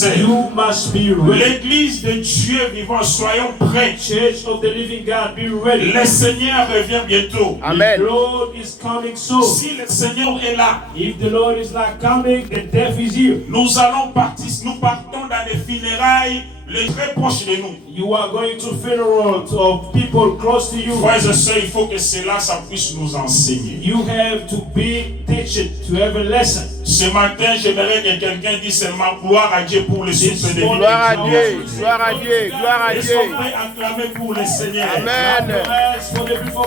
sœurs. You must be ready. L'église de Dieu vivant, soyons prêts. Church of the living God, be ready. Le Seigneur revient bientôt. Amen. The Lord is coming soon. Si le Seigneur est là, If the Lord is not coming, the death is here. nous partons dans les funérailles les très proches de nous. You are going to funerals of people close to you. Frères et sœurs, il faut que cela, ça puisse nous enseigner. You have to be teaching, to have a lesson. Ce matin, j'aimerais que quelqu'un dise seulement gloire à Dieu pour le souffle de vie. Gloire à Dieu, gloire à Dieu, gloire à Est-ce Dieu. qu'on peut acclamer pour le Seigneur? Amen.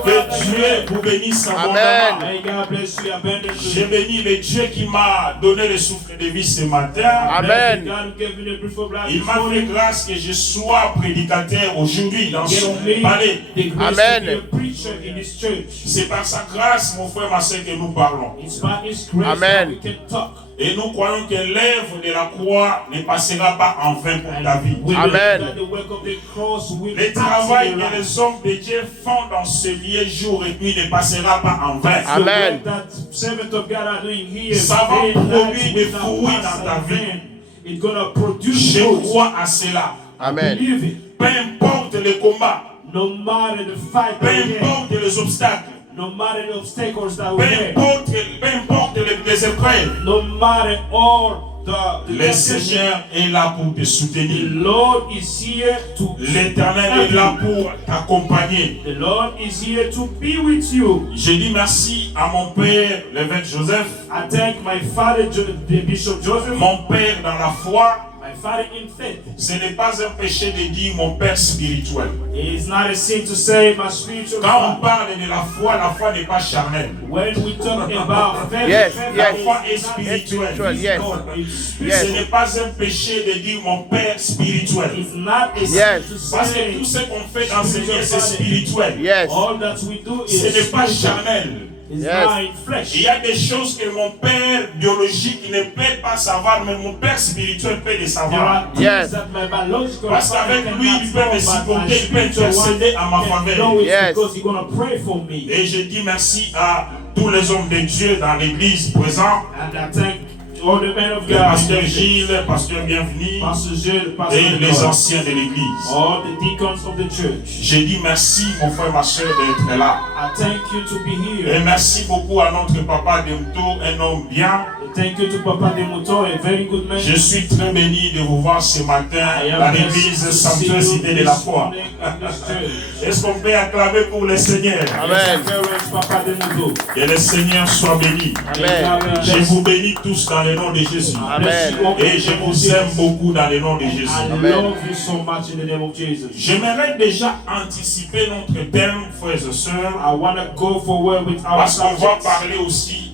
Que Dieu vous bénisse abondamment. Amen. May God bless you abundantly. J'ai béni le Dieu qui m'a donné le souffle de vie ce matin. Amen. God gave me the breath of life Il this m'a fait morning. grâce que je sois prédicateur aujourd'hui dans son Give me palais. the grace Amen. to be a preacher in His church. C'est par sa grâce, mon frère, ma soeur, que nous parlons. It's by His grace Amen. that we can talk. Et nous croyons que l'œuvre de la croix ne passera pas en vain pour ta vie. We Amen. believe that the work of the cross will Le pass travail in your que life. les hommes de Dieu font dans ce lieu jour et nuit ne passera pas en vain. The Amen. work that servants of God are doing here, Ça va day and night, produire des will not fruits pass dans ta in vie. vain. It's gonna produce Je fruits. crois à cela. Amen. Believe it. Peu importe les combats, No matter the fight peu that we have, importe les obstacles, no matter the obstacles that peu we have, importe les épreuves, no matter all the le temptations, Seigneur est là pour te the soutenir. Lord is here to L'Éternel est là pour t'accompagner. The Lord is here to be with you. Je dis merci à mon père, l'évêque Joseph, I thank my father, the Bishop Joseph, mon père dans la foi. my father in faith. Ce n'est pas un péché de dire mon père spirituel. It is not a sin to say my spiritual Quand on father. parle de la foi n'est pas charnelle. When we talk about faith, Yes, faith La yes. foi est is not spirituelle. Spiritual, yes. It's Yes. Ce n'est pas un péché de dire mon père spirituel. It's not a sin Yes. to Parce que say tout ce qu'on fait dans ce lieu, c'est spirituel. Yes. all that we do Ce n'est is pas spiritual. charnel. It's Yes. not in flesh. Il y a des choses que mon père biologique ne peut pas savoir, mais mon père spirituel peut les There savoir. are things Yes. that my biological Parce father qu'avec lui, cannot il peut me know, but my supporter, il peut spiritual one intercéder à ma can faveur. know it Yes. because he's gonna pray for me. Et je dis merci à tous les hommes de Dieu dans l'église présents. And I thank all the men of Le God, pasteur Gilles, pasteur Bienvenu Pastor Gilles, Pastor et les Nicole, anciens de l'église. all the deacons of the church. Je dis merci, mon frère, ma soeur, d'être là. I thank you to be Et here. merci beaucoup à notre papa Demto, un homme bien. Thank you to Papa Demoto, a very good man. Je suis très béni de vous voir ce matin I am dans blessed l'église to see Sanctuaire you Cité de la this Foi. morning in this church. Est-ce qu'on peut acclamer pour le Seigneur? Amen. Parents, Papa Demoto. Que le Seigneur soit béni. Amen. Je vous bénis tous dans le nom de Jésus. Amen. Et je vous aime beaucoup dans le nom de Jésus. I Amen. love you so much in the name of Jesus. J'aimerais déjà anticiper notre thème, frères et sœurs, I want to go forward with our parce qu'on va subject parler aussi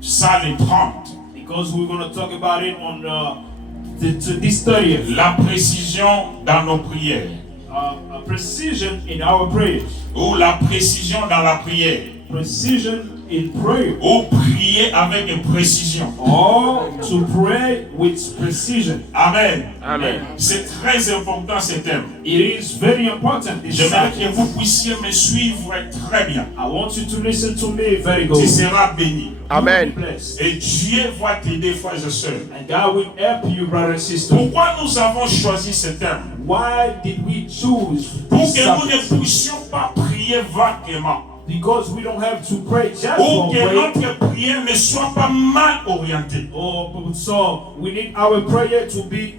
ça les 30. because we're going to talk about it on this 30th. La précision dans nos prières. A precision in our prayers. Ou la précision dans la prière. Precision in prayer. Ou prier avec précision. Or to pray with precision. Amen. Amen. C'est très important ce thème. It is very important. This J'aimerais que subject. vous puissiez me suivre très bien. I want you to listen to me very good. Tu seras béni. Amen. You will be blessed. Et Dieu va t'aider, frères et sœurs. And God will help you, brother and sister. Pourquoi nous avons choisi ce thème? Why did we choose Pour this que nous subject? ne puissions pas prier vaguement. Because we don't have to pray just Pour for que prayer. notre prière ne soit pas mal orientée. Oh, so we need our prayer to be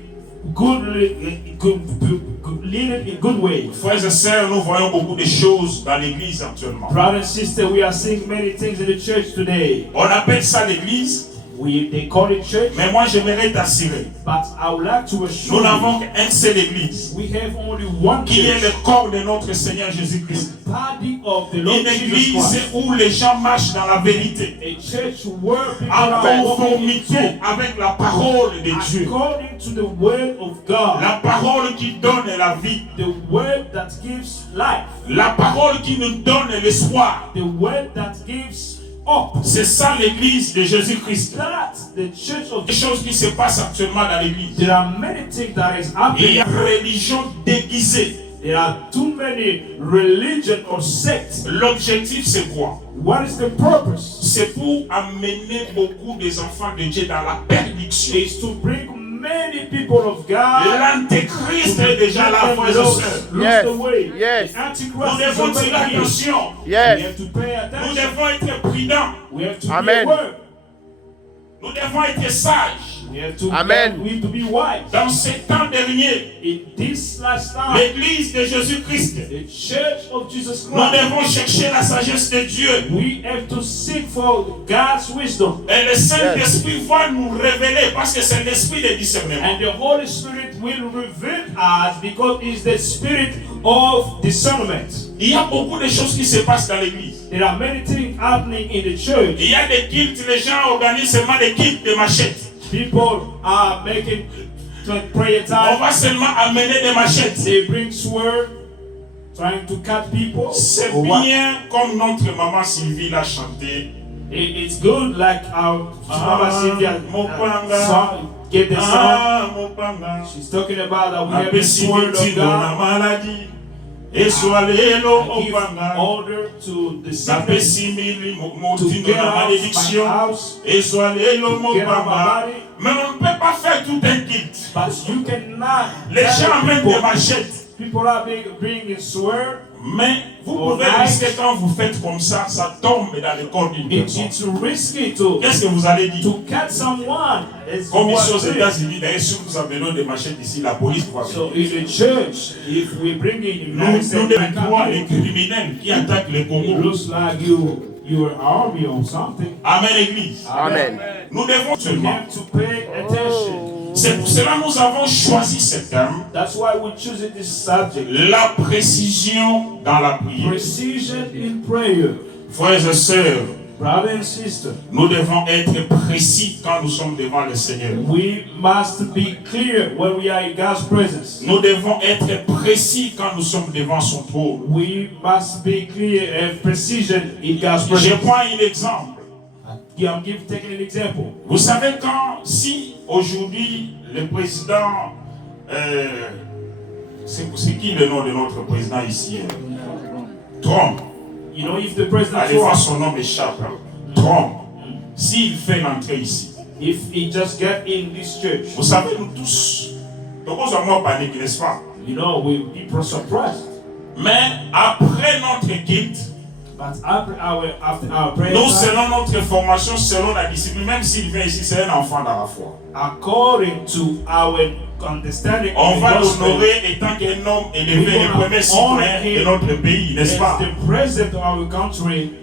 leaded in good way. Frères et sœurs, nous voyons beaucoup de choses dans l'église actuellement. Brother and sister, we are seeing many things in the church today. On appelle ça l'église, They call it church, mais moi j'aimerais t'assurer. but I would like to Nous assure n'avons you, qu'une seule église, we have only one qui est church, le corps de notre Seigneur Jésus-Christ. the body of the Lord Une Jesus église Christ. où les gens marchent dans la vérité, A church where people en are walking conformité in avec la parole de Dieu. according to the word of God, La parole qui donne la vie. the word that gives life, La parole qui nous donne l'espoir. the word that gives hope. C'est ça l'église de Jésus-Christ. That's the church of Des choses qui se passent actuellement dans l'église. There are many things that is Il y happening. a une religion déguisée. There are too many religion or sects. L'objectif c'est quoi? What is the purpose? C'est pour amener beaucoup des enfants de Dieu dans la perdition. Is to bring many people of God L'antéchrist est déjà là, frères et sœurs. Yes. the way. Yes. The Antichrist Nous is devons tirer already here. attention. We Yes. have to pay Nous attention. devons être prudents. We have to Amen. be aware. Nous devons être sages. We have to, Amen. we have to be wise. Dans ces temps derniers, In this last time, l'Église de Jésus-Christ, the Church of Jesus nous Christ, devons chercher la sagesse de Dieu. we have to seek for God's wisdom. Et le Saint-Esprit va nous révéler parce que c'est l'esprit de discernement. And the Holy Spirit will reveal us because it's the spirit of discernment. Il y a beaucoup de choses qui se passent dans l'Église. There are many things happening in the church. Il y a des cultes, les gens organisent seulement des cultes de machettes. People are making prayer On time. va seulement amener des machettes. They bring sword, trying to cut people. C'est Or what? bien comme notre maman Sylvie l'a chanté. It's good like our Mama Sylvia Mopanga. song, get the song. Ah, mon panga. She's talking about that we have Ape the word simiti of dans la God. maladie. Et soit l'élo I au give panga. order to the Ape sickness simili to monti get dans la out of my malédiction. house. Et soit l'élo mon Get out of my panga. body. Mais on ne peut pas faire tout un culte. But you cannot. Les gens tell amènent people- des machettes. People are bringing sword. Mais vous Oh, pouvez nice. risquer quand vous faites comme ça tombe dans le corps d'une personne. It's risky to Qu'est-ce que vous allez dire? cut someone. It's Comme what ici aux it is. États-Unis, d'ailleurs, si vous avez besoin de machettes ici, la police va venir. So in the church, if we bring in Nous United States, devons voir les criminels qui attaquent le it Congo. looks like you're an army or something. Amen, Église. Amen. Nous devons You seulement. have to pay attention. C'est pour cela que nous avons choisi ce thème, That's why we choose this subject. la précision dans la prière. Precision in prayer. Frères et sœurs, Brother and sister, nous devons être précis quand nous sommes devant le Seigneur. we must be clear when we are in God's presence. Nous devons être précis quand nous sommes devant son trône. We must be clear and precision in God's Je presence. prends un exemple. I'm taking an example. Vous savez si aujourd'hui le président, c'est qui le nom de notre président ici? Trump. You know, if the president Allez voir Trump, son nom m'échappe. Trump. S'il fait l'entrée ici. if he just get in this church, Vous savez, nous tous, nous avons paniqué, n'est-ce pas? you know, we'll be surprised. Mais après notre guide, But after our prayer nous, time, selon notre formation, selon la discipline, même s'il vient ici, c'est un enfant dans la foi. according to our understanding On of the va gospel, l'honorer étant qu'un homme élevé, le premier citoyen de notre pays, n'est-ce as pas? the president of our country,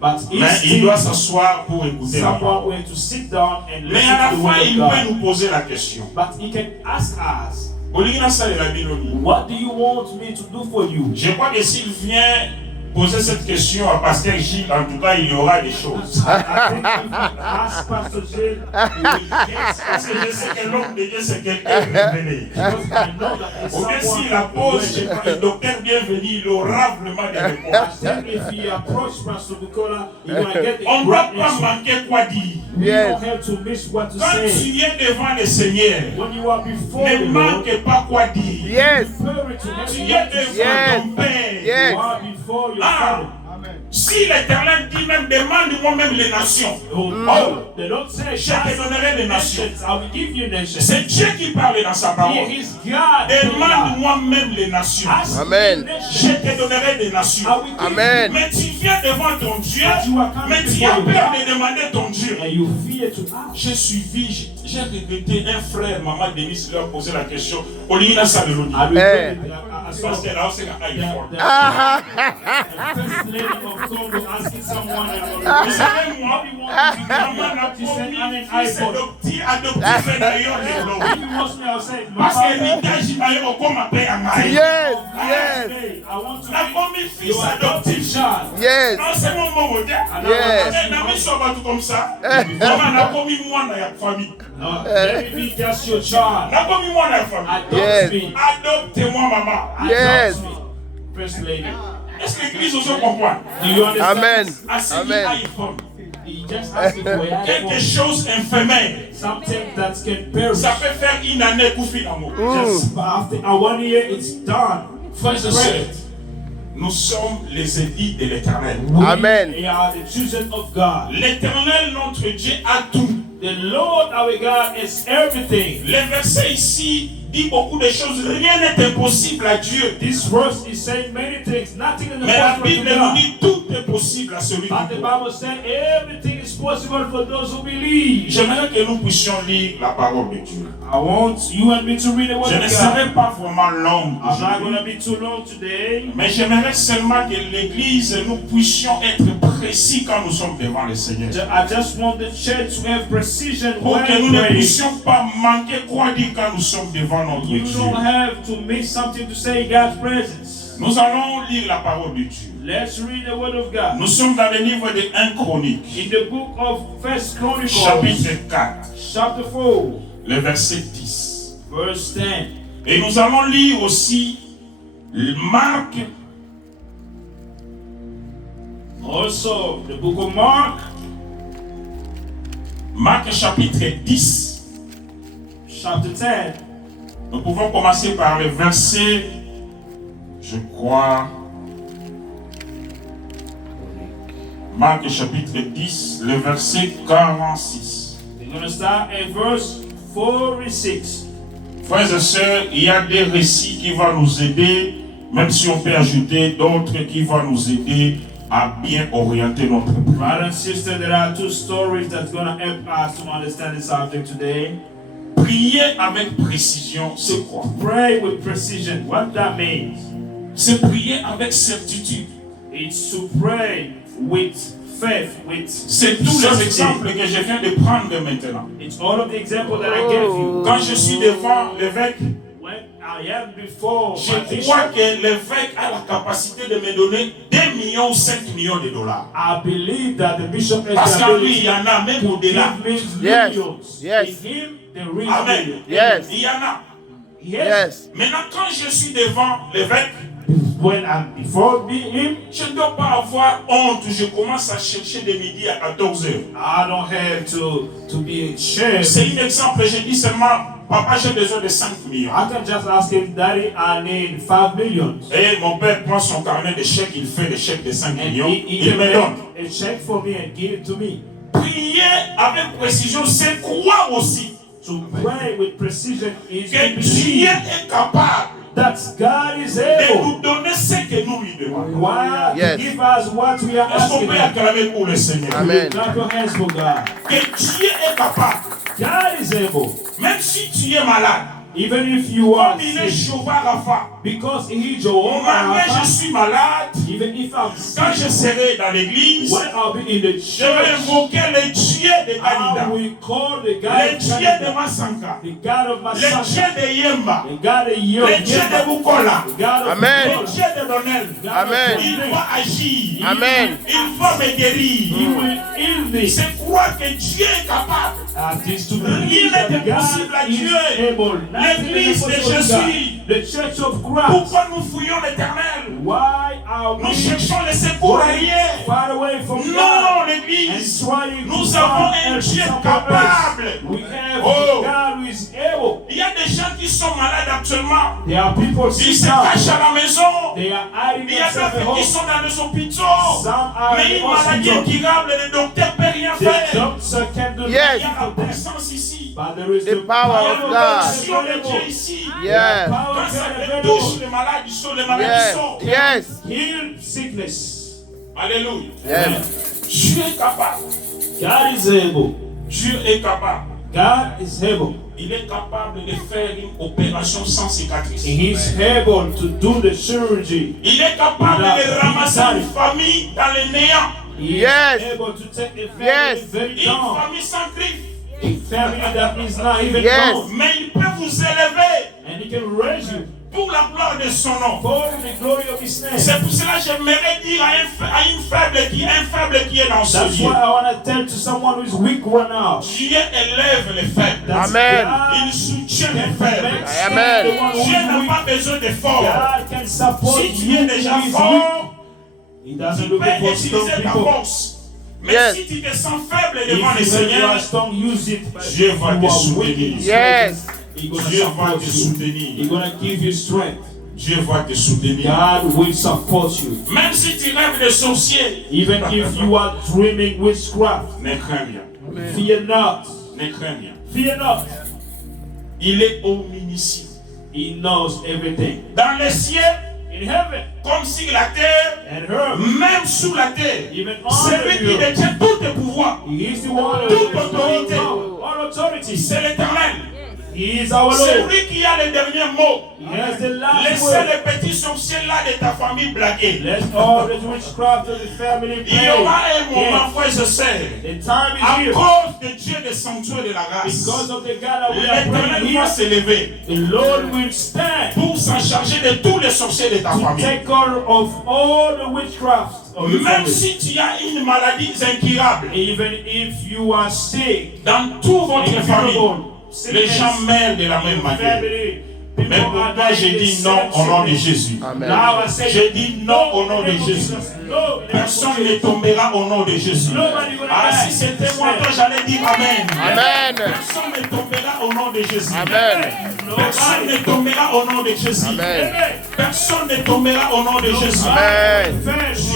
but Mais il still doit s'asseoir pour écouter la someone parole. where to sit down and Mais listen à la to the fin, word il of peut God. nous poser la question. But he can ask us, Olingina Sale la Biloni. what do you want me to do for you? Je crois que s'il vient poser cette question à Pasteur Gilles, en tout cas, il y aura des choses. I think if you ask Pastor Jill, he will get Parce que je sais que l'homme de Dieu, c'est quelqu'un révélé. because I know that there's Ou bien someone s'il la pose, je who crois que le docteur bienvenu, il aura vraiment des réponses. then if he approach Pastor Bukola, you're going to get the On ne right doit pas answer. manquer quoi dire. We Yes. don't have to miss what to Quand tu say. viens devant le Seigneur, When you are before ne the Lord, manque pas quoi dire. Yes. prefer to have Tu what viens to devant say. Yes. ton Père. Yes. You are before your Ah. Father. Si l'Éternel dit même, demande-moi même les nations. Oh, no, they don't say, Je te donnerai les nations. nations. I will give you nations. C'est Dieu qui parle dans sa parole. He is God. Demande-moi même les nations. Ask me Amen. Je nations. te donnerai des nations. I will give Amen. Mais tu viens devant ton Dieu, you are coming mais tu as before peur you. de demander ton Dieu. And you fear to ask. J'ai suivi, j'ai regretté un frère, maman Denis, lui a posé la question. Olina Sabeloni. I regret it. I saw Parce que là, c'est un iPhone. the first lady of Congo asking someone Vous savez, moi, maman n'a to send promis an fils iPhone. adoptif d'ailleurs les If noms. you watch me, I'll say, Parce que l'héritage, il m'a eu au comme appel à Marie. Yes. Yes. Hey, I want to La be promis fils your adoptive adoptif. child. Yes. Non, c'est mon mot, And I Yes. will ask n'a you, mis sur bateau comme ça. Maman n'a promis moi dans la famille. no, let me be just your child. N'a promis moi dans la famille. Adopt Yes. me. Adoptez-moi, maman. Yes. Adopt me. First lady. Est-ce que l'église aussi comprend? Do you understand? Amen. Assez Amen. iPhone. He just asking for a Quelque iPhone. chose éphémère. Something that can perish. Ça peut faire une année pour finir l'amour. Just after 1 year, it's done. Frères et sœurs, nous sommes les élites de l'Éternel. Amen. We are the children of God. L'Éternel, notre Dieu, a tout. The Lord our God is everything. Les versets ici dit beaucoup de choses. Rien n'est impossible à Dieu. This verse is saying many things. Nothing is Mais la impossible Bible to nous God. dit tout est possible à celui qui But the croit. Bible said everything is possible for those who believe. J'aimerais que nous puissions lire la parole de Dieu. I want you and me to read the word Je ne of God. serai pas vraiment long I'm not going to aujourd'hui, be too long today. mais j'aimerais seulement que l'Église, nous puissions être précis quand nous sommes devant le Seigneur. I just want the church to have precision Pour when que nous ne praying. puissions pas manquer quoi dire quand nous sommes devant notre You Dieu. don't have to miss something to say in God's presence. Nous allons lire la parole de Dieu. Let's read the word of God. Nous sommes dans le livre de 1 Chronique, In the book of First Chronicles, chapitre 4, chapter 4, le verset 10. verse 10. Et nous allons lire aussi Marc, Also, the book of Mark, Marc chapitre 10. chapter 10. Nous pouvons commencer par le verset, je crois, Marc chapitre 10, le verset 46. We're going to start at verse 46. Frères et sœurs, il y a des récits qui vont nous aider, même si on peut ajouter d'autres qui vont nous aider à bien orienter notre prière. Brothers and sisters, there are two stories that's going to help us to understand the subject today. Prier avec précision, c'est quoi? Pray with precision. What that means? C'est prier avec certitude. It's to pray with faith, with C'est tous les certainty. exemples que je viens de prendre maintenant. It's all of the examples that I gave you. Quand je suis devant l'évêque, When I am before my je bishop, crois que l'évêque a la capacité de me donner 2 millions ou 5 millions de dollars. I believe that the bishop has Parce the qu'en lui, ability il y en a même to au-delà. give me Yes. millions. Yes. In him, there is Amen. millions. Yes. Il y en a. Yes. Yes. Maintenant, quand je suis devant l'évêque, When I'm before him, je ne dois pas avoir honte. Je commence à chercher de midi à 14 heures. I don't have to be ashamed. C'est un exemple. Je dis seulement, papa, j'ai besoin de 5 millions. I can just ask him, Daddy, I need 5 million. Et mon père prend son carnet de chèques, il fait le chèque de 5 And millions, he il can me donne. make a check for me and give it to me. Prier avec précision, c'est croire aussi To pray with precision is to que Dieu believe est capable that God is de able. nous donner ce que nous lui demandons. Why Yes. to give us what we are Est-ce qu'on asking peut him? acclamer pour le Seigneur? Amen. Clap your hands for God. Que Dieu est capable, God is able. même si tu es malade, Even if you are comme il est sick, Jéhovah Rapha, because he Jehovah malgré je Rapha, suis malade, even if I'm quand je sick, serai dans l'église, when I'll be in the je vais church, invoquer le Dieu de I Dalida, will call the God le of Dieu de Canada, Masanka, the God of le Dieu Masaka, de Yemba, the God of le Dieu de Yemba, Bukola, the God of Amen. le Bukola, Dieu de Donnel. God of Amen. Il Donnell. va agir. Amen. Il va me guérir. He will heal me. C'est croire que Dieu est capable. And this to Rien believe that n'est God impossible à is Dieu. able. Nothing L'église is de impossible to Jésus. God. The Church of Christ. Pourquoi nous fouillons l'éternel? Why are Nous we cherchons le secours ailleurs. far away from Non, God and l'église. trying Nous to avons find un help Dieu somewhere capable. else? We have Oh. God who is able. Il y a des gens qui sont malades actuellement. There are people Ils sick se now. cachent à la maison. They are hiding Il y a themselves at d'autres qui home. sont dans les hôpitaux. Some are Mais in une maladie hospital. incurable, le docteur ne peut rien The faire. doctor can do Yes. Il y a nothing la for them. puissance ici. But there is The power of Il y a God. l'onction de Dieu ici. Yes. Power Quand of ça God touche available. les malades, ils sont les malades, Yes. ils sont. Yes. Heal sickness. Alléluia. Yes. Dieu est capable. God is able. Dieu est capable. God is able. Il est capable de faire une opération sans cicatrice. He is able to do the surgery. Il est capable de ramasser une famille dans le néant. He Yes. is able to take a family Yes. very Une down. famille sans griffe. A family that is not even Yes. known. Mais il peut vous élever And he can raise you pour la gloire de son nom. for the glory of his name. C'est pour cela que j'aimerais dire à une faible qui est dans ce That's lieu. why I want to tell to someone who is weak right now. Dieu élève les faibles. That's Amen. God Il soutient can les faibles. make Amen. the one who Dieu is n'a weak. pas besoin d'efforts. God can support Si tu you es who déjà is weak. fort, He doesn't tu look peux for strong utiliser ta people. force. Mais Yes. si tu te sens faible devant le If you Seigneur, are strong, use it. But Dieu if va you te are soutenir. weak, Yes. He's gonna Dieu va support te you. soutenir. He's gonna give you strength. Dieu va te soutenir. God will support you. Même si tu rêves de sorcier, Even if you are dreaming witchcraft, ne crains rien. fear not. Ne crains rien. Fear not. Il est omniscient. He knows everything. Dans les cieux, In heaven comme sur la terre, and earth, même sous la terre, even c'est under lui qui you. détient tous les pouvoirs. He is the one Toute who is autorité. all authority. C'est l'éternel. He is our C'est Lord. lui qui a le dernier mot. He has the last Laissez word. les petits sorciers là de ta famille blaguer. Let all the witchcraft of the family Il y aura un pray. moment, frère et sœurs, The time is à here. cause de Dieu des sanctuaires de la grâce. Because of the God that we are L'éternel praying va here, s'élever the Lord will stand pour s'en charger de tous les sorciers de ta to famille. take care of all the witchcraft of the Même family. si tu as une maladie incurable, Even if you are sick, dans toute votre famille, incurable, les gens meurent de la même manière. family, Mais people pour are toi, dying j'ai the dit non same au nom de sickness. Jésus. Amen. Now I say, J'ai dit non au nom in the de name of Jésus. Jesus. No, in the name of Personne ne Jesus. tombera au nom de Jésus. Nobody gonna Ah, die. si c'était moi, toi, j'allais dire Amen. Amen. Personne ne tombera au nom de Jésus. Amen. Personne ne tombera au nom de Jésus. Amen. Personne ne tombera au nom de Jésus. Amen.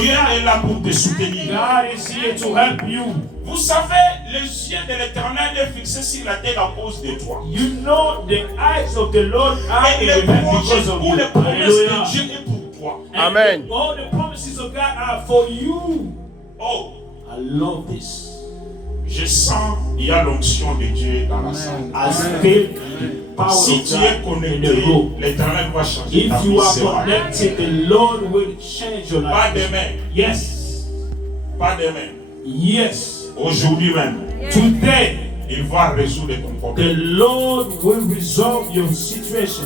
Dieu est là pour te soutenir. God is here to help you. Vous savez, les yeux de l'Éternel est fixé sur la terre à cause de toi. You know the eyes of the Lord are Et in les your head projets because of ou you. les promesses Hallelujah. de Dieu est pour toi. And Amen. all the promises of God are for you. Oh, I love this. je sens, il y a l'onction de Dieu dans la salle. I feel the power Si of tu es God in connecté, the room. l'Éternel va changer ta If vie. you are c'est vrai. connected, the Lord will change your Pas life. demain, Yes. pas demain. Yes. Aujourd'hui même, Today, il va résoudre ton the problème. Lord will resolve your situation.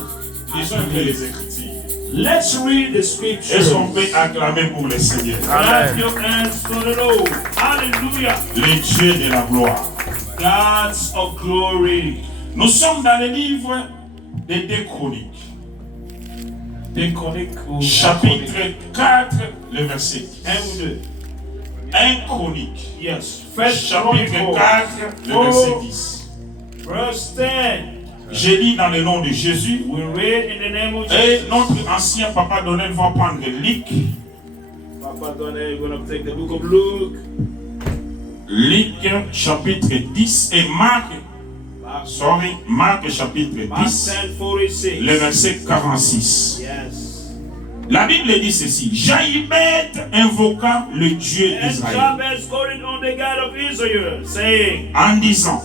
Lisons un peu les Écritures. Let's read the Est-ce qu'on peut scriptures. acclamer pour le Seigneur? Clap your hands for the Lord. Hallelujah. Le Dieu de la gloire. Gods of glory. Nous sommes dans le livre des 2 Chroniques, Des chroniques ou chapitre 4, le verset 10. 1 ou 2. 1 Chronique, Yes. First chapitre Chronicle 4, le verset 10. verse 10. J'ai dit dans le nom de Jésus, We read in the name of et Jesus. notre ancien papa Donnel va prendre Luc, Papa Donner, we're going to take the book of Luke. Luc chapitre 10 et Marc chapitre Mark 10, 10:46. le verset 46. Yes. La Bible dit ceci, Jaïbeth invoqua le Dieu And d'Israël Jabez calling on the God of Israel, saying, en disant,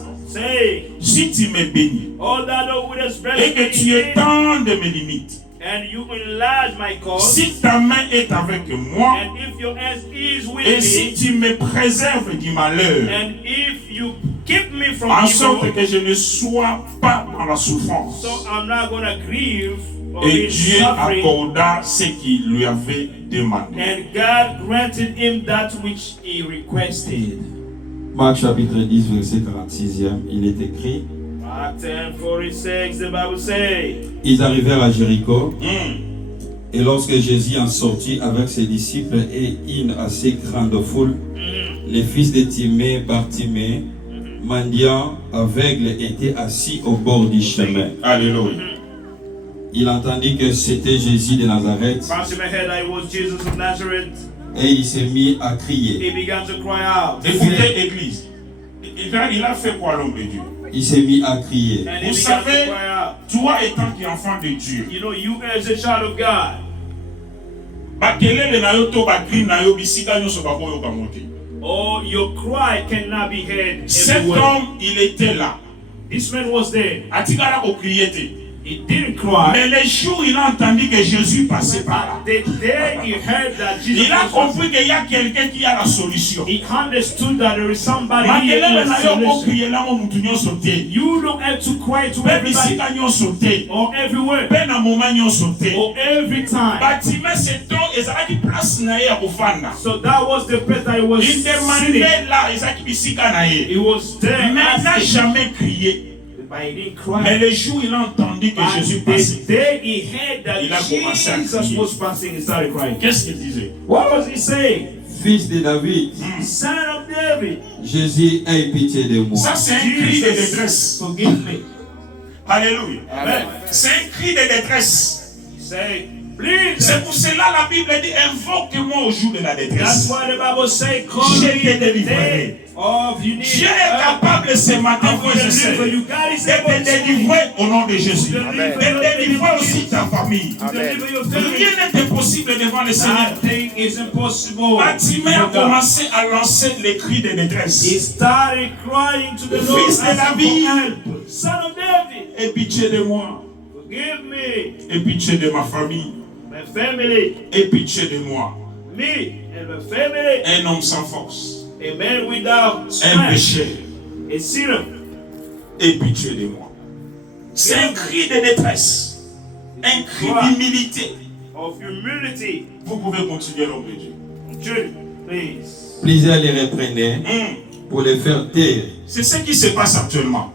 si tu me bénis oh, that thou wouldest bless et que tu me, étends de mes limites, and you enlarge my cause, si ta main est avec moi and if your hand is with et si me, tu me préserves du malheur, and if you keep me from en evil, sorte que je ne sois pas dans la souffrance. so I'm not going to grieve or Et be Dieu suffering. accorda ce qu'il lui avait demandé. And God granted him that which he requested. Marc chapitre 10, verset 46e, il est écrit, Mark 10:46, the Bible says, ils arrivèrent à Jéricho, Hmm. et lorsque Jésus en sortit avec ses disciples et une assez grande foule, les fils de Timée, Bartimée, mendiants, aveugles, étaient assis au bord du chemin. Alléluia. Il entendit que c'était Jésus de Nazareth, bouncing my head, it was Jesus of Nazareth. et il s'est mis à crier. He began to cry out. Écoutez, Église. Il a fait quoi l'homme de Dieu? Il s'est mis à crier. And he Vous began to savez, cry out. toi étant qui enfant de Dieu, You know, you as a child of God, bakelele na yo to bakri na yo bisika nyonso bakoyoka mote. oh, your cry cannot be heard Cet everywhere. homme, il était là. This man was there. Atikala koprier te. He didn't cry. Mais le jour il a entendu que Jésus passait par là, The day he heard that Jesus il a was compris qu'il y a quelqu'un qui a la solution. he understood that there is somebody here who Makelele na has yo solution. koprier la mo mutu nyonso te. You don't have to cry to Pe everybody bisika nyonso te. or everywhere Pe na moment nyonso te. or every time. Batime seton ezalaki place na ye ya kofanda. So that was the place that he was Il sitting. demandait là, ezalaki bisika na ye. He was there. Mais il n'a asking, jamais crié. but he didn't Mais cry. le jour il a entendu que But Jésus the passait. day he heard that Il a commencé à Jesus crier. was passing, he started crying. Qu'est-ce qu'il disait? What was he saying? Fils de David, Son of David, Jésus, aie pitié de moi. Ça c'est un cri de Jesus, détresse. forgive me. Alléluia. Amen. C'est un cri de détresse. He said, Please. C'est pour cela la Bible dit invoque-moi au jour de la That's détresse. why the Bible says, call Je me te in the délivrerai. day of you need Dieu est help. capable ce matin, I will frères et sœurs, deliver you. God is de able te to délivrer au nom de Jésus. Amen. De délivrer aussi ta famille. To deliver your Rien family. n'est impossible devant le Seigneur. Nothing is impossible. Bartimée a for God. commencé à lancer les cris de He détresse. started crying to the Lord, Fils de asking for David. help. Son of David, Aie pitié de moi. forgive me, Aie pitié de ma famille. my family, Aie pitié de moi. me and my family. Un homme sans force. A man without Un strength, pécheur. a sinner. Aie pitié de moi. C'est un cri de détresse. Un cri d'humilité. Of humility. Vous pouvez continuer l'homme de Dieu. Jude, please. Plusieurs les reprenaient pour les faire taire. C'est ce qui se passe actuellement.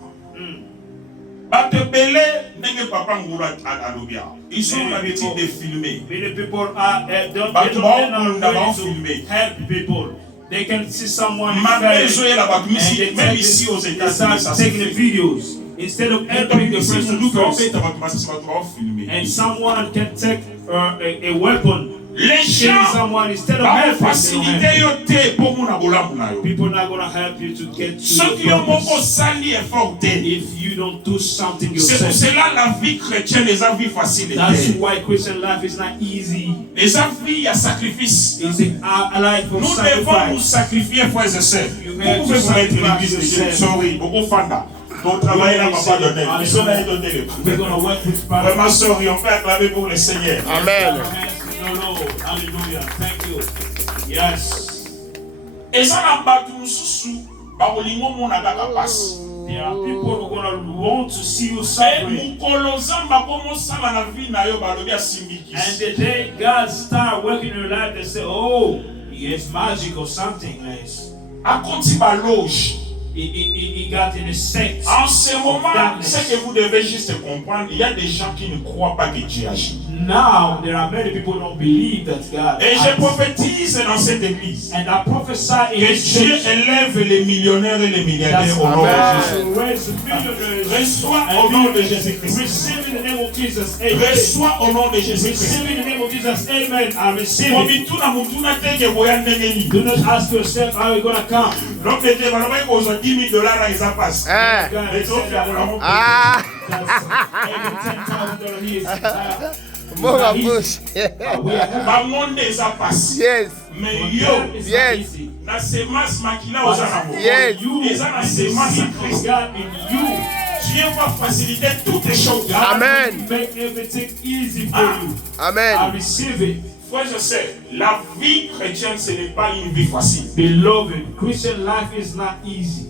Ils ont l'habitude de filmer. Many people are don't But they now, don't now know to filmé. help people. They can see someone in Même failure, là-bas, and they même ici aux they États-Unis, start ça se taking the fait. videos instead of helping the person first. And someone can take a weapon, Les kill gens someone instead of vont helping. They don't faciliter help. yo te pour mon abolamu na yo. People are not gonna help you to get to Ceux qui your ont beaucoup purpose sali effort te. if you don't do something C'est pour yourself. cela la vie chrétienne les a vie facile. That's why Christian life is not easy. Les a vie à sacrifice. It's a life of Nous devons nous sacrifice. sacrifier, frères et sœurs. You Vous have pouvez to vous mettre sacrifice l'église de Dieu. yourself. Sorry, beaucoup fanda. Ton travail là, papa donné. Ils sont là, ils donnent le We're gonna work with power. Vraiment, sorry, on peut acclamer pour le Seigneur. Amen. No, Lord. Hallelujah. Thank you. Yes. Et ça, la batu mususu, babolingo mona kaka passe. There are people who are gonna want to see you Et suffering. mukolo zamba komo sala na vie na yo balobi asimbiki. And the day God start working in your life, they say, oh, he has magic or something. Nice. Akonti baloge. He got in a sect. En ce moment, Darkness. ce que vous devez juste comprendre, il y a des gens qui ne croient pas que Dieu agit. Now, there are many people who don't believe that God Et je acts. prophétise dans cette église And I prophesy in que this Dieu church élève les millionnaires et les milliardaires that au nom de Amen. Jésus. will raise millionaires. Reçois au nom de Jésus-Christ. Receive in the name of Jesus. Amen. Reçois au nom de Jésus-Christ. Receive in the name of Jesus. Amen. I receive it. Momituna mutuna teke boya ndenge nini. Do not ask yourself how you're going to come. Donc les gens balobi kozwa $10,000 à isa passe. Eh. God Mais said donc that Ah. that's every $10,000 he is. Mon bouche. We are bangonde eza passe. Yes. Mais For yo them, it's not Yes. easy. na semence makila oza na mo. Yes. You Eza na and the semence seed en of Christ. God in you. Dieu va faciliter toutes les choses. God Amen. will make everything easy for Ah. you. I Amen. receive it. Frère, je sais, la vie chrétienne, ce n'est pas une vie facile. Beloved, Christian life is not easy.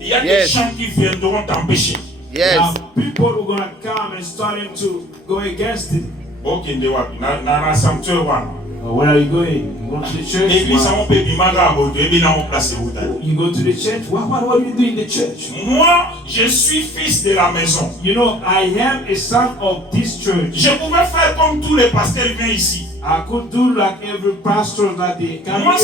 Il y a Yes. des gens qui viendront t'empêcher. Yes. There are people who are going to come and starting to go against it. Okende wapi? Na sanctuaire wana. Where are you going? You go to the church? Église Wow. on peut bimanga aboto, ebi na on place utali. You go to the church? What do you do in the church? Moi, je suis fils de la maison. You know, I am a son of this church. Je pouvais faire comme tous les pasteurs qui viennent ici. I could do like every pastor that they come Moi, here.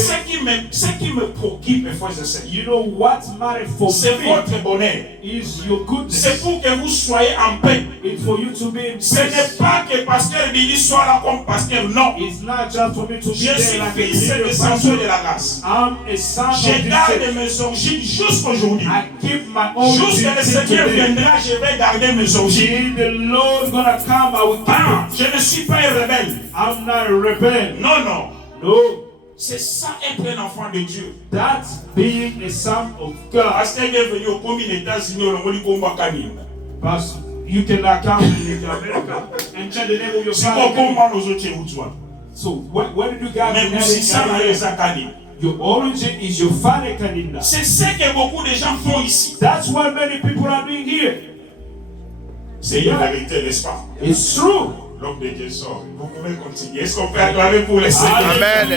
ce qui me préoccupe, frère, je sais, You know what matters for c'est me votre bonheur. is your goodness. C'est pour que vous soyez en paix. It's for you to be in Ce n'est peace. pas que pasteur Billy soit là comme pasteur, non. It's not just for me to be Je there suis like a fils leader de pastor. sanctuaire de la grâce. I'm a son of Je this garde church. mes origines jusqu'aujourd'hui. I keep my own Jusqu'à le identity Seigneur today. viendra, je vais garder mes origines. Till the Lord gonna come, I will Ah, come. je ne suis pas un rebelle. I'm not a rebel. Non, non. No, C'est ça être un enfant de Dieu. that's being a son of God. Pasteur est venu au commis des États-Unis, au Longoli Komba Kanina. But you cannot come in America and change the name of your Si father. Komba nous autres Utwa. So where did you get Même the si ça n'a name? pas Kanina. Your origin is your father Kanina. C'est ce que beaucoup de gens font ici. That's what many people are doing here. C'est une vérité, n'est-ce pas? It's true. L'homme de Dieu sort. Vous pouvez continuer. Est-ce qu'on peut acclamer pour les Seigneurs? Amen.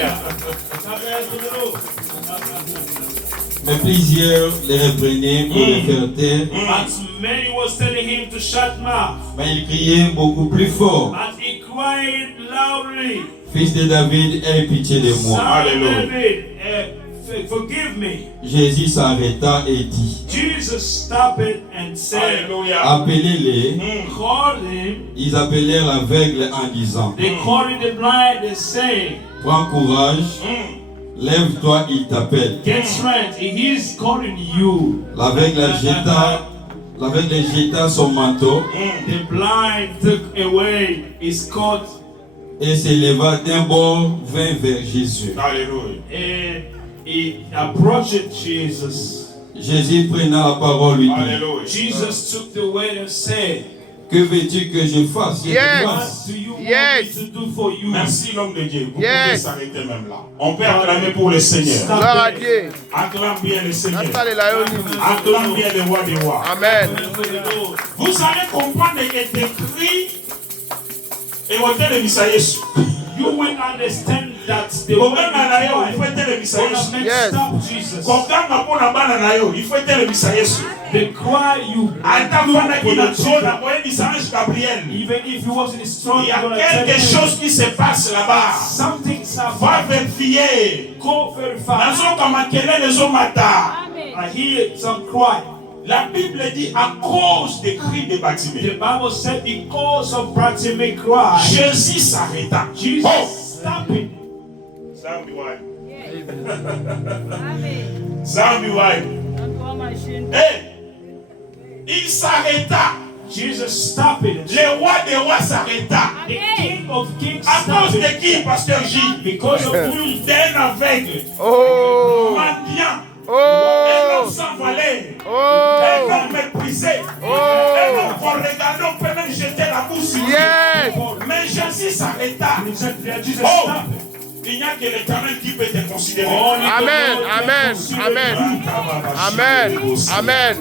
Mais plusieurs les reprenaient pour les faire taire. But many was telling him to shut mouth. Mais il criait beaucoup plus fort. But he cried loudly. Fils de David, aie pitié de Son moi. of Alléluia. David, forgive me. Jésus s'arrêta et dit, Jesus stopped and said, Alléluia. appelez-les. call him. Ils appelèrent l'aveugle en disant, They called the blind and say, prends courage, lève-toi, il t'appelle. get strength. He is calling you. L'aveugle jeta son manteau The blind took away his coat et s'éleva d'un bord, vint vers Jésus. Alléluia. and he approached Jesus. Jésus prenant la parole lui dit, Alléluia. Jesus took the word and said, que veux-tu que je fasse? Yes. what do you want Yes. me to do for you? Merci l'homme de Dieu. Vous Yes. pouvez s'arrêter même là. On peut acclamer pour le Seigneur. Gloire à Dieu. Acclame bien le Seigneur. Nastale la yo nini. Acclame bien le roi des rois. Amen. Vous allez comprendre que décrit et voter le Messiah. You will understand that the Quand word on a yo, il is faut être le Messiah. Yes. stop Jesus. Quand on a pas bana na yo, il faut être le Messiah. The cry you Attends, qui na trône, a moyen Ange Gabriel. even if he was in his throne, Il y a quelque chose qui se passe là-bas. something's Va happening. vérifier. Go very fast. Nazo kama kelele zo mata. I hear some cry. La Bible dit à cause des cris de Bartimée. The Bible said because of Bartimaeus cry, Jésus s'arrêta. Jesus Oh! stopped. Zambi wai. Amen. Zambi wai. Hey! Il s'arrêta. Jesus stopped it. Le roi des rois s'arrêta. The King of Kings À cause stopped de it. qui, pasteur J? Because of you. D'un aveugle, Oh. mendiant, un Oh. homme sans valeur, un Oh. homme méprisé, un homme qu'on regardait, on peut même jeter la bouche sur lui. Yes. Mais Jésus s'arrêta. Jesus Oh! stopped. Il n'y a que l'Éternel qui peut te considérer. Only the Amen. Lord can Amen. consider Amen. you. Amen. Amen.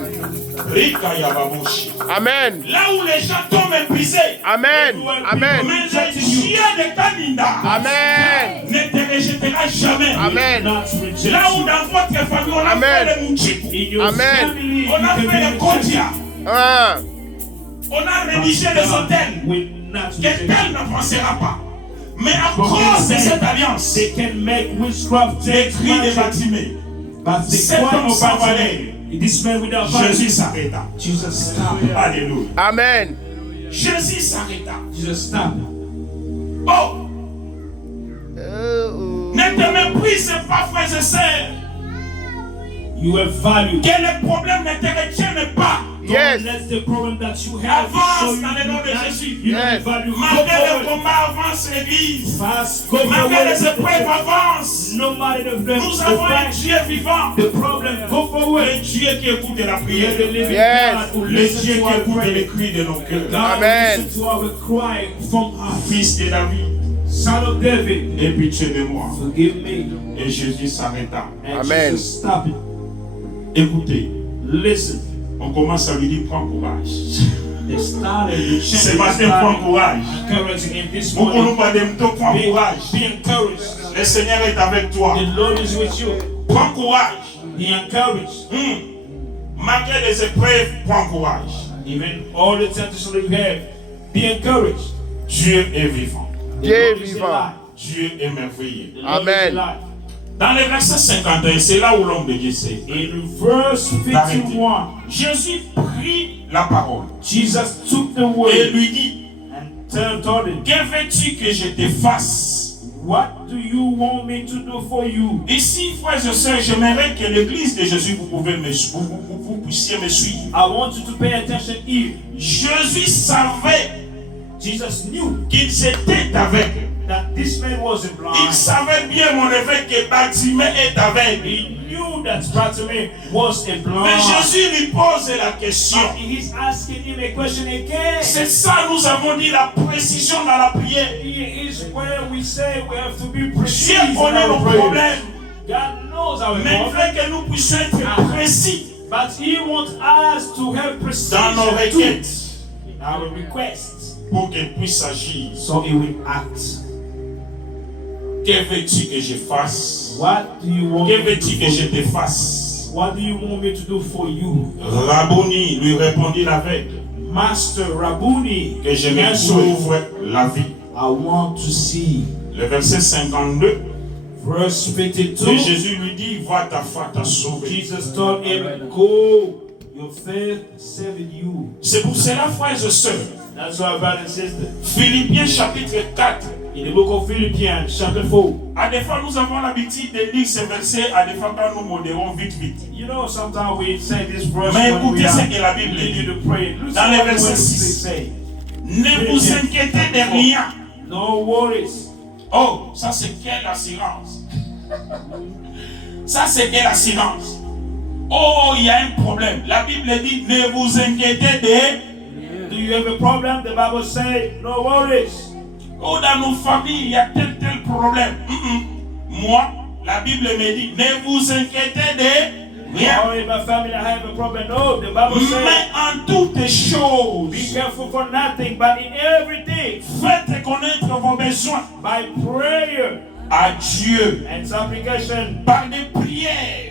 Rika Yababoshi. Amen. Là où les gens t'ont méprisé, Amen. Amen. mais le chien de Kaninda Amen. ne te rejettera jamais. Amen. Not reject Là où you. dans votre famille on a Amen. fait les mouchikou, In your Amen. family, on a you can fait les be kodia, Ah. on a rédigé les hôtels, will not que reject you. tel ne pensera pas. Mais à cause de cette alliance, They can make witchcraft les take cris de magic, Bartimée, but the cet cry homme of sans valeur, Bartimaeus, this man without Jésus value, s'arrêta. Jesus stopped. Alléluia. Amen. Jésus s'arrêta. Jesus stopped. Oh, Oh. ne te méprise pas, frères et sœurs. You have value. Que le problème ne te retienne pas. Yes. Don't let the problem that you have Avance show you dans le nom de that Jésus. you don't Yes. value. Go Malgré le forward. combat, avance l'église. Fast. Go Malgré les épreuves, forward. avance. No matter the Nous avons un Dieu vivant. the problem. Go forward. Le Dieu qui écoute la We are prière. the living Yes. God who Le listens Dieu to qui our écoute prayer. les cris de nos cœurs. God Amen. listens to our cry from us. Fils de David, Son of David, aie pitié de moi. forgive me. Et Jésus s'arrêta. And Amen. Jesus stop it. Écoutez, Listen. on commence à lui dire prends courage. They started the Ce chanting. matin, prends courage. Encouraging him this Beaucoup nous morning. pas de temps, prends courage. Be encouraged. Le Seigneur est avec toi. The Lord is with you. Prends courage. Be encouraged. Malgré les épreuves, prends courage. Even all the temptations that you have, be encouraged. Dieu est vivant. The Dieu Lord is vivant. alive. Dieu est merveilleux. The Lord Amen. is alive. Dans le verset 51, c'est là où l'homme de Dieu sait. In verse 51, Jésus prit la parole Jesus took the et word lui dit, and told him, que veux-tu que je te fasse? what do you want me to do for you? Ici, frères et sœurs, j'aimerais que l'église de Jésus, vous puissiez me suivre. I want you to pay attention here. Jésus savait Jesus knew qu'il était aveugle. that this man wasn't Il blind. savait bien, mon évêque, que Bartimée est aveugle. He knew that Bartimaeus was a Mais blind. Jésus lui pose la question. But he's asking him a question again. C'est ça, nous avons dit, la précision dans la prière. Here is where we say we have to be precise Dieu in connaît nos our prayer. problèmes, God knows our mais il problem, veut que nous puissions être précis but He wants us to have dans precision nos too requêtes in our requests, pour qu'il puisse agir. so He will act. Que veux-tu que je fasse? What do you want Que me to veux-tu do que for je you? te fasse? What do you want me to do for you? Rabboni lui répondit l'aveugle, Master Rabuni, que je me answered, trouve la vie. I want to see. Le verset 52, Verse Et 52. Jésus lui dit, va, ta foi t'a sauvé. Jesus told him, go, your faith saved you. C'est pour cela, frères et sœurs, That's why, brothers and sisters, Philippiens chapitre 4, in the book of Philippians, chapter 4, à des fois nous avons l'habitude de lire ces versets, à des fois quand nous modérons vite. you know, sometimes we say this verse Mais when we écoutez ce are que la Bible leading dit. to pray. Listen Dans les what the versets words 6. say. Ne vous inquiétez de rien. No worries. Oh, ça c'est quelle assurance. Ça c'est quelle assurance. Oh, il y a un problème. La Bible dit, ne vous inquiétez de... Do you have a problem? The Bible says, no worries. Oh, dans nos familles, il y a tel problème. Moi, la Bible me dit, ne vous inquiétez de rien. Oh, in my family, I have a problem. No, the Bible says, Mais en toutes be choses, careful for nothing, but in everything, faites connaître vos besoins by prayer à Dieu and supplication. par des prières.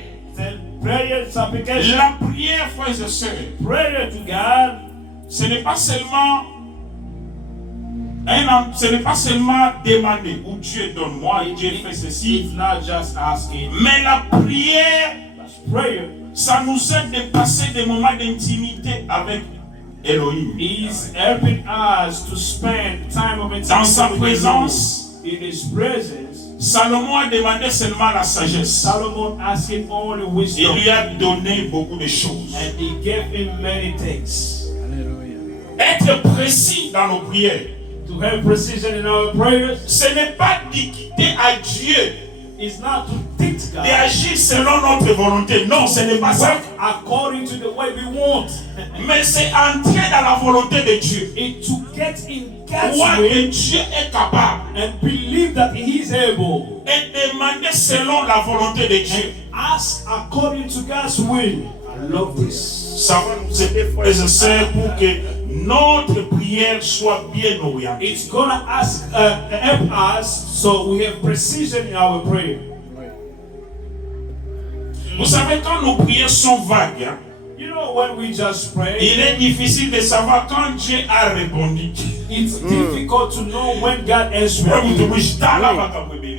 Prayer, supplication, La prière, frères et sœurs, prayer to God. ce n'est pas seulement demander ou Dieu donne-moi, Dieu fait ceci, It's not just asking, mais la prière, but prayer ça nous aide de passer des moments d'intimité avec Elohim. is helping us to spend time of Dans sa intimacy with présence, God. In His presence, Salomon a demandé seulement la sagesse. Solomon asking only Il wisdom, lui a donné beaucoup de choses. and He gave him many things. Être précis dans nos prières, To have precision in our prayers ce n'est pas dicter à Dieu is not to dictate God, d'agir selon notre volonté. Non, ce n'est pas ça. work according to the way we want, Mais c'est entrer dans la volonté de Dieu. it's to get in God's Croire que way Dieu est capable and believe that He is able. et demander selon la volonté de Dieu. Ask according to God's will. I love this. Ça va nous aider, frères et sœurs, pour que notre prière soit bien orientée. It's gonna help us so we have precision in our prayer. Vous savez, quand nos prières sont vagues, hein, You know, when we just pray, il est difficile de savoir quand Dieu a répondu. it's difficult to know when God answers.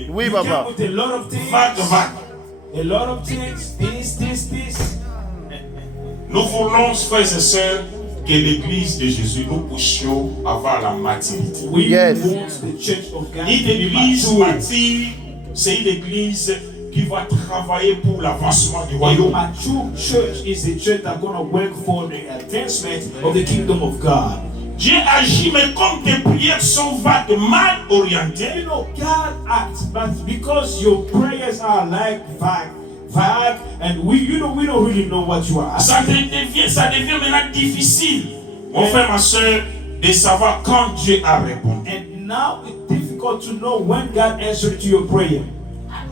Oui, You papa. come with a lot of things, a lot of things, this. Nous voulons, frères et sœurs, que l'église de Jésus, nous puissions avoir la maturité. We Yes. want the church of God Une to be église mature. mature, c'est une église qui va travailler pour l'avancement du A royaume. mature church is a church that's going to work for the advancement of the kingdom of God. Dieu agit, mais comme tes prières sont vagues, mal orientées, You know, God acts, but because your prayers are like vague, and we don't really know what you are asking. ça devient maintenant difficile, mon frère, ma soeur, de savoir quand Dieu a répondu. And now it's difficult to know when God answered to your prayer.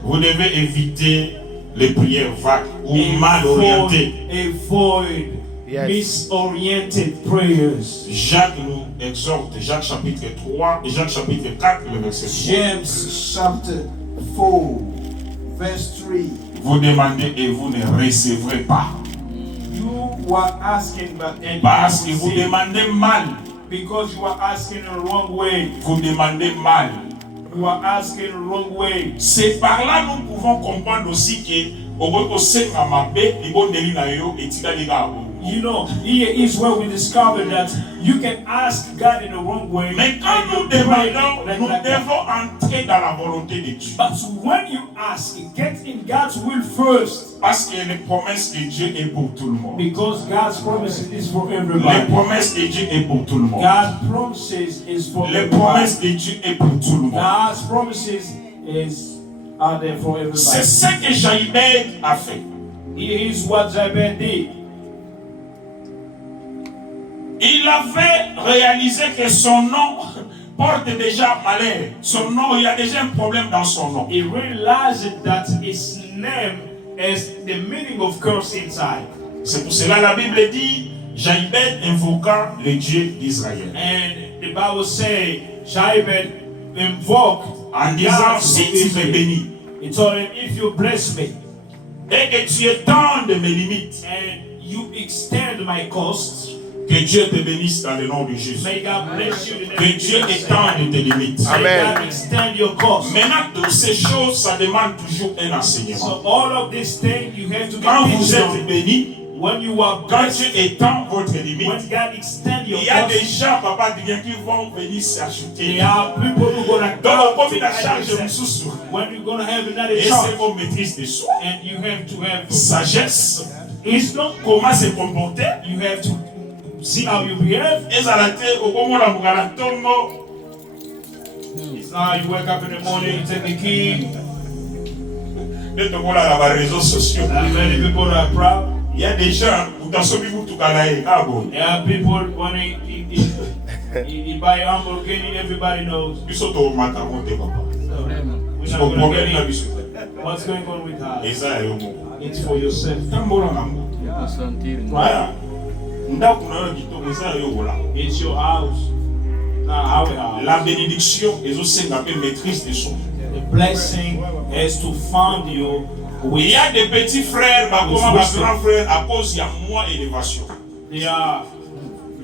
Vous devez éviter les prières vagues ou mal orientées. Avoid Yes. misoriented prayers. Jacques nous exhorte, Jacques chapitre 3 et Jacques chapitre 4, le verset 3. James chapter 4, verse 3. Vous demandez et vous ne recevrez pas. You are asking, but and Parce que you vous receive. demandez mal. Because you are asking the wrong way. Vous demandez mal. You are asking the wrong way. C'est par là nous pouvons comprendre aussi que You know, here is where we discover that you can ask God in the wrong way. Mais quand nous demandons, nous devons entrer dans la volonté de Dieu. But when you ask, get in God's will first. Parce que les promesses de Dieu est pour tout le monde. Because God's promises is for Les everybody. promesses de Dieu est pour tout le monde. God's promises is for Les everybody. promesses de Dieu est pour tout le monde. God's promises are there for C'est everybody. ce que Jaïbed a fait. Here is what Jabez did. Il avait réalisé que son nom porte déjà malheur. Son nom, il y a déjà un problème dans son nom. He realized that his name has the meaning of curse inside. C'est pour cela la Bible dit, Jaïbed invoqua le Dieu d'Israël. And the Bible says, Jabez invoked En disant, God si of tu me Israel. bénis He told him, if you bless me et que tu étends de mes limites, and you extend my costs, Que Dieu te bénisse dans le nom de Jésus. May God bless you. Que Dieu étende tes limites. May God extend your course. Maintenant, toutes ces choses, ça demande toujours un enseignement. So all of these things you have to Quand get vous êtes wisdom. béni, When you are quand blessed, Dieu étend votre limite, when God extend your il y a des course, gens, papa, qui vont venir s'ajouter. there are people who gonna Donc, on come peut to la add charge de themselves. sous. When you're gonna have another Et c'est charge, vos maîtrises de soi. and you have to have Sagesse. wisdom. Comment se comporter. You have to see how you behave. Ezalate, okomona mukana tongo. It's not how you wake up in the morning, you take the key. Nde tokola na ba réseaux sociaux. Many people are proud. Il y a des gens, utasomi mutukala ye, ah bon. There are people when he buy a Lamborghini, everybody knows. Biso to mata monte papa. So, we're not Ko gonna problème na get biso. it. What's going on with her? Eza ya yo moko. It's for yourself. Tambola ngambo. Voilà. Ndako na yo kitoko eza ya yo kola. It's your house, not our house. La bénédiction ezosenga pe maîtrise de soi. The blessing is to found you Il with. y a des petits frères, comme ma grand frère, à cause il y a moins élévation. There are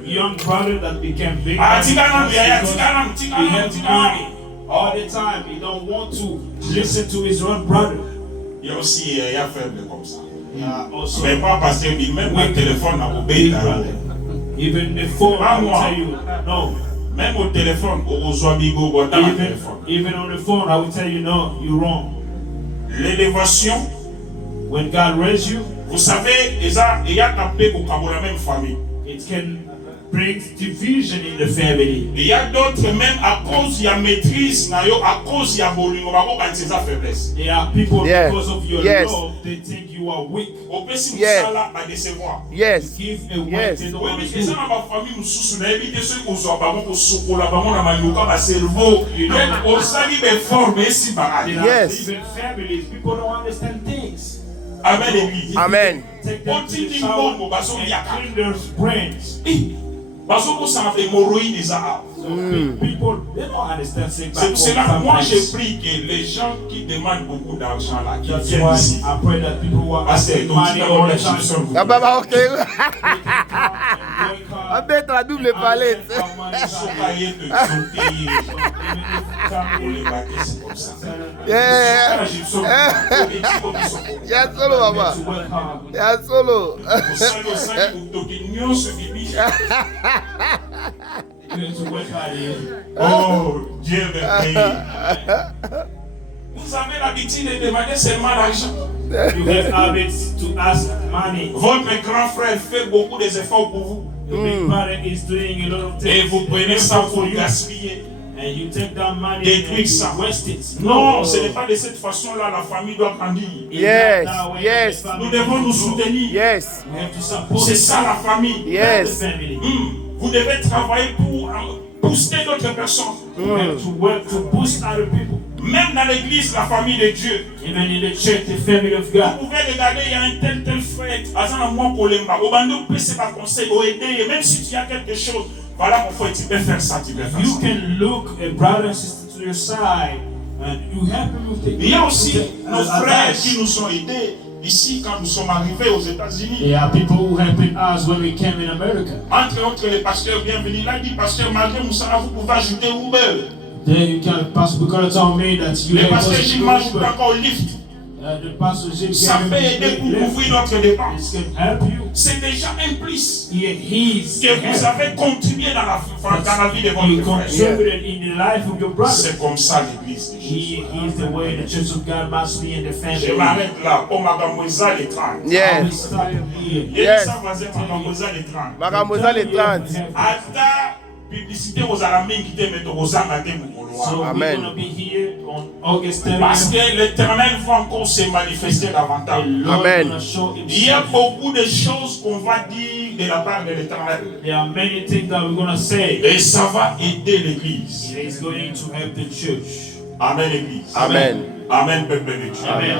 young brothers that became big. Ah, tikana, because tikana, he tikana, has tikana. money all the time. He don't want to listen to his own brother. Il y a aussi il y a faible comme ça. Also, Mais pas parce que même un téléphone à big obéir. brother. Even the phone, I will tell you no. Même au téléphone, au reçoit bigo dans le téléphone. Even on the phone, I will tell you no. You're wrong. L'élévation, When God raised you, vous savez, il y a tapé pour la même famille. it can bring division in the family. Il y a d'autres, même à cause il y a maîtrise, à cause il y a bolingo, quand c'est sa faiblesse. There are people Yeah. because of your Yes. love, they think you are weak. Au PC, vous Yeah. là à décevoir. Yes. Give away, Yes. they don't Oui, want mais to c'est ça do. dans ma famille, nous sous na éviter ceux qui ont bango pour soukola bango na mayoka ba cerveau. On sali be forme si barade. There are Yes. even families, people don't understand things. Amen l'église. Amen. Take them to the Continue shower bongo baso and yaka. clean their brains. Baso ko ça hémorroïde des arabes. So people, they don't understand things C'est back pour cela que home moi j'ai sometimes. pris que les gens qui demandent beaucoup d'argent là, qui That's viennent why ici. I pray that people who are Parce que asking donc money all the time. Ah bah bah ok. Work hard Abet la double palette. and understand how money is Son made. cahier de sauter pour les Family, baquets, c'est comme ça. Yeah. Ah, j'ai sauté. Et tu vois qu'ils sont bons. Ya solo baba. to work hard. Ya solo. Osali osali utoki nyonso ebibi. You have to work hard here. Oh, Dieu merveilleux. Vous avez l'habitude de demander seulement l'argent. You have habits to ask money. Votre grand frère fait beaucoup d'efforts pour vous. Your big brother is doing a lot of Et things. vous prenez ça pour you, gaspiller. and you take that money Détruire and ça. you waste it. Non, ce n'est pas de cette façon-là la famille doit grandir. It's Yes, not that way yes. that the Nous family devons nous grow. soutenir. Yes. We have to support C'est ça la famille. Yes. the family. Vous devez travailler pour booster d'autres personnes. We have to work to boost other people. Même dans l'église, la famille de Dieu. Even in the church, the family of Vous God. pouvez regarder, il y a un tel frère. Azana moi Kolemba. Au bando, peut se pas conseil, au aider. Même si tu as quelque chose, voilà mon frère, tu peux faire ça, tu peux faire You ça. can look a brother and sister to your side and you help him with the Il y a aussi nos frères advice. qui nous ont aidés ici quand nous sommes arrivés aux États-Unis. There are people who helped us when we came in America. Entre autres, les pasteurs bienvenus. Il a dit, pasteur, malgré Moussala, vous pouvez ajouter Uber. Then you can, Pastor Bukola told me that you Les have pasteurs us Gilles to m'ajoutent Uber. encore lift. The pastor Jim Ça peut aider pour couvrir notre dépense. This can help you. C'est déjà implice He's que vous avez contribué dans la vie de you votre frère. contributed in the life of your brother. C'est comme ça l'église de Jésus. He is the way the church of God must be in the Je family. m'arrête là. Oh, Magamoisa les 30. We Yes. stop here. Il y a Yes. dit ça, voisin, Magamoisa les 30. Makamoza les 30. Ata publicité aux alamins qui te mettent aux anathèmes au So loin. Amen. we're going to be here on August 30th. Parce que l'éternel va encore se manifester The davantage. Lord Amen. gonna show Il y a himself. beaucoup de choses qu'on va dire de la part de l'éternel. There are many things that we're going to say. Et ça va aider l'église. It is going to help the church. Amen, l'église. Amen. Amen, peuple de Dieu. Amen.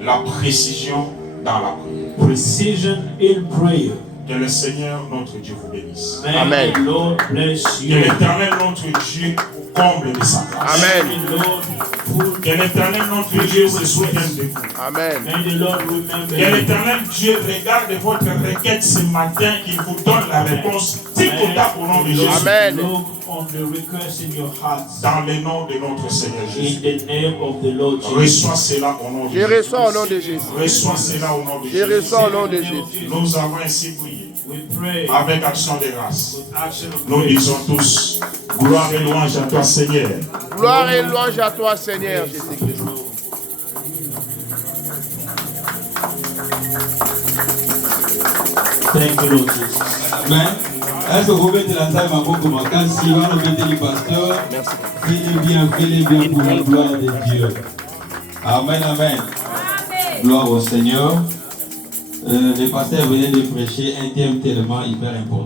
La précision dans la prière. Precision in prayer. Que le Seigneur, notre Dieu, vous bénisse. May Amen. the Lord bless Que you. l'éternel, notre Dieu, vous comble de sa grâce. Amen. May the Lord full. Que l'éternel notre Dieu se souvienne de vous. Amen. May the Lord remember Que you. l'éternel Dieu regarde votre requête ce matin, qu'il vous donne la réponse. C'est pour ça au nom de Jésus. Amen. Look on the request in your hearts. Dans le nom de notre Seigneur Jésus. In the name of the Lord Jesus. Reçois cela au nom de Je Jésus. reçois au nom de Jésus. Reçois cela au nom de Je Jésus. reçois au nom de Jésus. Nous avons ainsi prié. We pray Avec action de grâce. with action of Nous grace. disons tous, gloire et louange à toi Seigneur. Gloire et louange à toi, Seigneur Jésus-Christ. Thank you, Lord Jesus. Amen. Est-ce que vous mettez la salle Maboko Makasi, va le mettre le pasteur. Faites-le bien pour la gloire de Dieu. Amen, amen. Gloire au Seigneur. Le pasteur venait de prêcher un thème tellement hyper important.